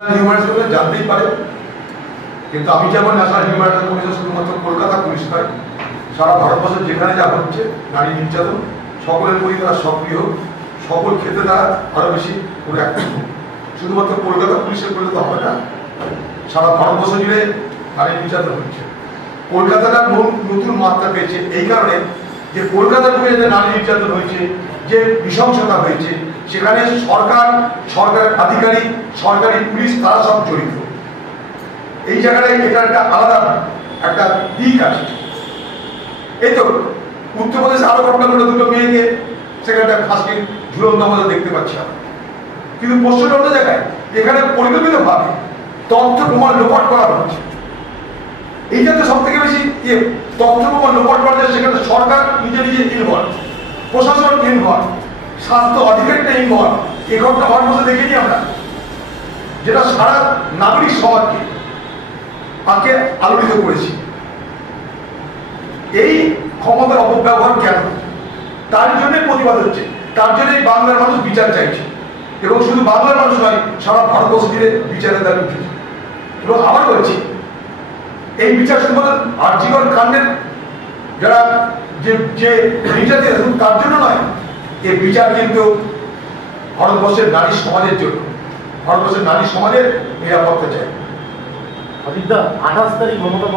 জানতেই পারে, কিন্তু আমি যেমন ন্যাশনাল হিউম্যান রাইটস কমিশন শুধুমাত্র কলকাতা পুলিশ নয়, সারা ভারতবর্ষের যেখানে যা হচ্ছে নারী নির্যাতন, সকলের প্রতি তারা সক্রিয়, সকল ক্ষেত্রে তারা আরো বেশি করে অ্যাক্টিভ। শুধুমাত্র কলকাতা পুলিশের করলে তো হবে না, সারা ভারতবর্ষ জুড়ে নারী নির্যাতন হচ্ছে। কলকাতাটা নতুন মাত্রা পেয়েছে এই কারণে যে কলকাতার বুকে যে নারী নির্যাতন হয়েছে, যে নৃশংসতা হয়েছে, সেখানে সরকারের আধিকারিক, সরকারি পুলিশ তারা সব জড়িত। এই জায়গাটায় এটা একটা আলাদা একটা দিক আছে। এই তো উত্তরপ্রদেশে আরো ঘটনা ঘটে, দুটো মেয়েকে সেখানটা ফাঁসকে ঝুলন্ত আমাদের দেখতে পাচ্ছি আমরা। কিন্তু প্রশ্নটা অন্য জায়গায়, এখানে পরিকল্পিত ভাবে তথ্য প্রমাণ লোপাট করা হচ্ছে। এইটা তো সব থেকে বেশি তথ্য প্রমাণ লোপাট করা যায়, সেখানে সরকার নিজে নিজে ইনভলভ, প্রশাসন ইনভলভ, স্বাস্থ্য আধিকারিকটা ইনভলভ। এই ঘটনা ভারতবর্ষে দেখেছি আমরা, যেটা সারা নাগরিক সমাজকে আজকে আলোড়িত করেছি। এই ক্ষমতার অপব্যবহার কেন, তার জন্যই প্রতিবাদ হচ্ছে, তার জন্যই বাংলার মানুষ বিচার চাইছে। এবং শুধু বাংলার মানুষ নয়, সারা ভারতবর্ষ জুড়ে বিচারের দাবি উঠেছে। এবং আবার বলছি, এই বিচার শুধুমাত্র আর্জিকর কাণ্ডের যারা যে নির্যাতিত তার জন্য নয়, এই বিচার কিন্তু ভারতবর্ষের নারী সমাজের জন্য, ভারতবর্ষের নারী সমাজের নিরাপত্তা চাই। 28 তারিখ মমতা